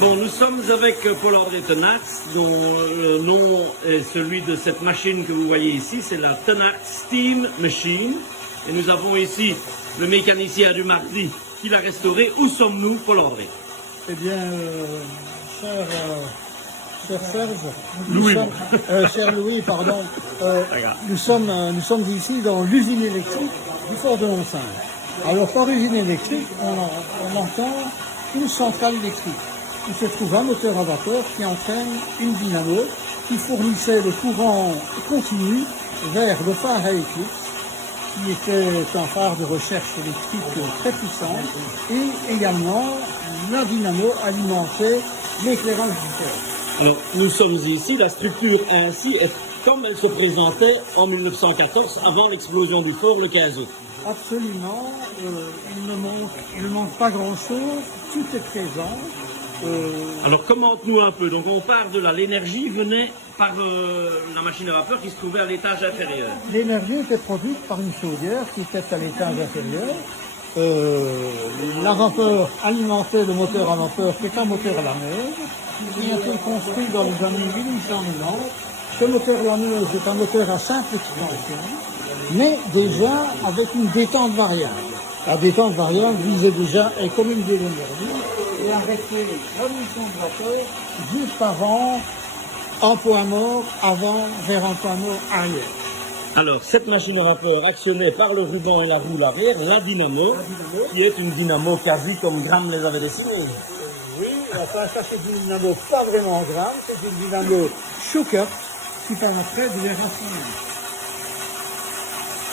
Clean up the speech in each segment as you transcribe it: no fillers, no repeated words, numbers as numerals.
Bon, nous sommes avec Paul-André Tenartz, dont le nom est celui de cette machine que vous voyez ici, c'est la Tenartz Steam Machine. Et nous avons ici le mécanicien du mardi qui l'a restauré. Où sommes-nous, Paul-André? Eh bien, cher Serge, Louis. cher Louis, pardon, nous sommes ici dans l'usine électrique du Fort de Honsinge. Alors, par usine électrique, on entend une centrale électrique où se trouve un moteur à vapeur qui entraîne une dynamo qui fournissait le courant continu vers le phare électrique, qui était un phare de recherche électrique très puissant, et également la dynamo alimentait l'éclairage du fer. Alors, nous sommes ici, la structure ainsi est comme elle se présentait en 1914, avant l'explosion du fort le 15 août. Absolument, il ne manque pas grand-chose, tout est présent. Alors, commente-nous un peu. Donc, on part de là. L'énergie venait par la machine à vapeur qui se trouvait à l'étage inférieur. L'énergie était produite par une chaudière qui était à l'étage inférieur. La vapeur alimentait le moteur à vapeur, qui est un moteur lameuse, qui a été construit dans les années 1890. Ce moteur lameuse est un moteur à simple expansion, mais déjà avec une détente variable. La détente variable visait déjà à économiser l'énergie et arrêter l'émission de vapeur juste avant un point mort, vers un point mort arrière. Alors, cette machine à vapeur actionnée par le ruban et la roue arrière, la dynamo, qui est une dynamo quasi comme Graham les avait dessinés. Oui, enfin, ça c'est une dynamo pas vraiment grave, c'est une dynamo shock-up qui permettrait de les raffiner.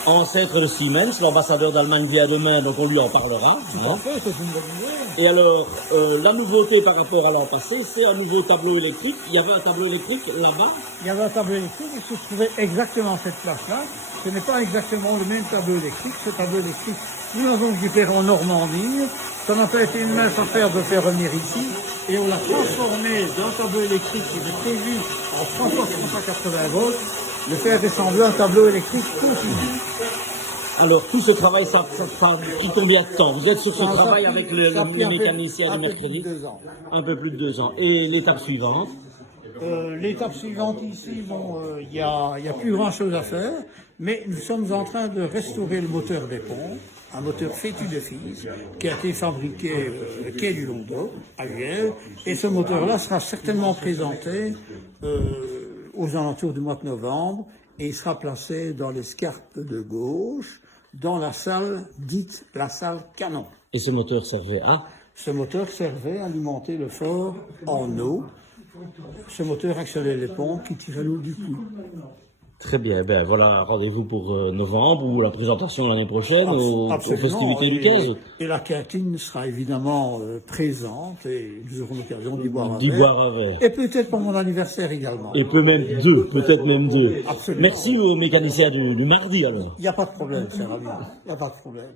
Ancêtre de Siemens, l'ambassadeur d'Allemagne vient demain, donc on lui en parlera. Tout à fait, c'est une bonne idée. Et alors, la nouveauté par rapport à l'an passé, c'est un nouveau tableau électrique. Il y avait un tableau électrique là-bas. Il y avait un tableau électrique, il se trouvait exactement à cette place-là. Ce n'est pas exactement le même tableau électrique. Ce tableau électrique, nous l'avons récupéré en Normandie. Ça n'a pas été une mince affaire de le faire venir ici. Et on l'a transformé d'un tableau électrique qui était prévu en 380 volts, le faire ressembler à un tableau électrique continu. Alors, tout ce travail, ça a pris combien de temps? Vous êtes sur ce travail avec le mécanicien du mercredi? Un peu plus de 2 ans. Et l'étape suivante? L'étape suivante ici, bon, il y a plus grand chose à faire, mais nous sommes en train de restaurer le moteur des ponts, un moteur fétu de fils, qui a été fabriqué au quai du Londeau, à Huel, et ce moteur-là sera certainement présenté aux alentours du mois de novembre, et il sera placé dans l'escarpe de gauche, dans la salle dite la salle canon. Et ce moteur servait à? Ce moteur servait à alimenter le fort en eau. Ce moteur actionnait les pompes qui tiraient l'eau du puits. Très bien, ben voilà, rendez-vous pour novembre ou la présentation l'année prochaine aux festivités du 15 août. Et la cantine sera évidemment présente et nous aurons l'occasion d'y boire un d'y verre. boire un verre. Et peut-être pour mon anniversaire également. Et peut-être même deux. Absolument. Merci au mécanicien du mardi alors. Il n'y a pas de problème, cher ami. Il n'y a pas de problème.